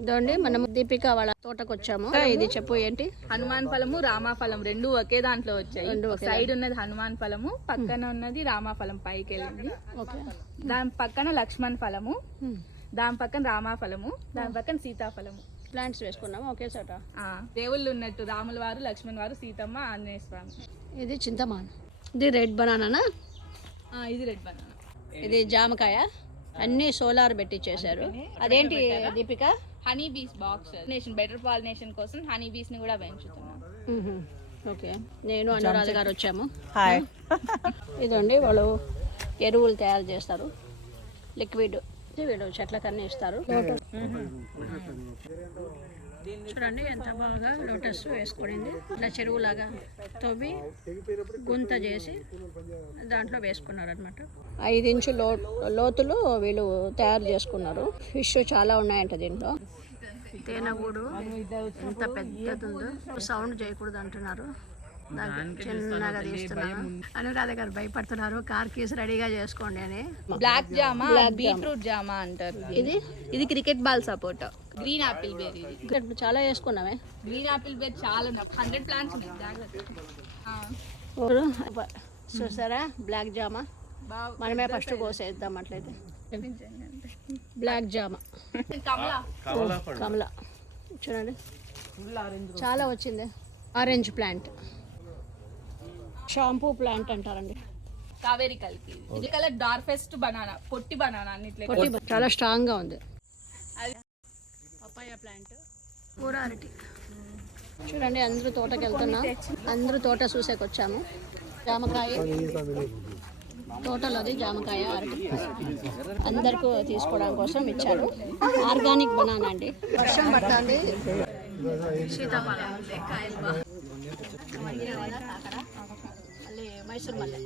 ఇదండి మనం దీపిక వాళ్ళ తోటకు వచ్చాము. ఇది చెప్పు ఏంటి? హనుమాన్ ఫలము రామాఫలం రెండు ఒకే దాంట్లో వచ్చాయి. సైడ్ ఉన్నది హనుమాన్ ఫలము, పక్కన ఉన్నది రామాఫలం పైకి వెళ్ళింది. దాని పక్కన లక్ష్మణ్ ఫలము, దాని పక్కన రామాఫలము, దాని పక్కన సీతాఫలము. ప్లాంట్స్ వేసుకున్నాము ఒకే చోట. దేవుళ్ళు ఉన్నట్టు రాముల వారు, లక్ష్మణ్ వారు, సీతమ్మ, ఆంజనేయ స్వామి. ఇది చింతమాన్. ఇది రెడ్ బనానా. ఇది రెడ్ బనానా. ఇది జామకాయ. అన్ని సోలార్ పెట్టి చేశారు. అదేంటి Deepika? Honey bees box better pollination కోసం హనీ బీస్ ని కూడా పెంచుతున్నాం. ఓకే, నేను అనురాధ గారు వచ్చాము. హాయ్. ఇదండి వాళ్ళు ఎరువులు తయారు చేస్తారు, లిక్విడ్. వీళ్ళు చెట్లకన్నీ ఇస్తారు. చూడండి ఎంత బాగా లోటస్ వేసుకునింది. ఇట్లా చెరువులాగా తవ్వి గుంత చేసి దాంట్లో వేసుకున్నారు అనమాట. 5 ఇంచు లోతులు వీళ్ళు తయారు చేసుకున్నారు. ఫిష్ చాలా ఉన్నాయంట దీంట్లో. తేనెగూడు ఎంత పెద్దది ఉందో. సౌండ్ చేయకూడదు అంటున్నారు. చిన్నగా తీస్తున్నారు. అనురాధ గారు భయపడుతున్నారు. కార్ కీస్ రెడీగా చేసుకోండి అని. బ్లాక్ జామా, బీట్రూట్ జామా అంటారు. ఇది cricket ball support. Green apple pear. చాలా వేసుకున్నామే. గ్రీన్ ఆపిల్ బేర్ చాలా 100 ప్లాంట్స్ ఉన్నాయి. చూసారా బ్లాక్ జామా? మనమే ఫస్ట్ కోసేద్దాం అట్లయితే. బ్లాక్ జామా, కమలా. చూడండి చాలా వచ్చింది. ఆరెంజ్ ప్లాంట్, షాంపూ ప్లాంట్ అంటారండి. కావేరి కలిపి. ఇది కలర్ డార్ఫెస్ట్ బనానా, పొట్టి బనానా అన్నిట్లో చాలా స్ట్రాంగ్ గా ఉంది. పపాయ ప్లాంట్, కూర అరటి. చూడండి అందరూ తోటకి వెళ్తున్నాం. అందరూ తోట చూసేకి వచ్చాము. జామకాయ తోటలోది, జామకాయ అరటి అందరికీ తీసుకోవడం కోసం ఇచ్చారు. ఆర్గానిక్ బనానా అండి. వర్షం పడుతుంది. సీతాఫలం, మైసూర్ మల్లె.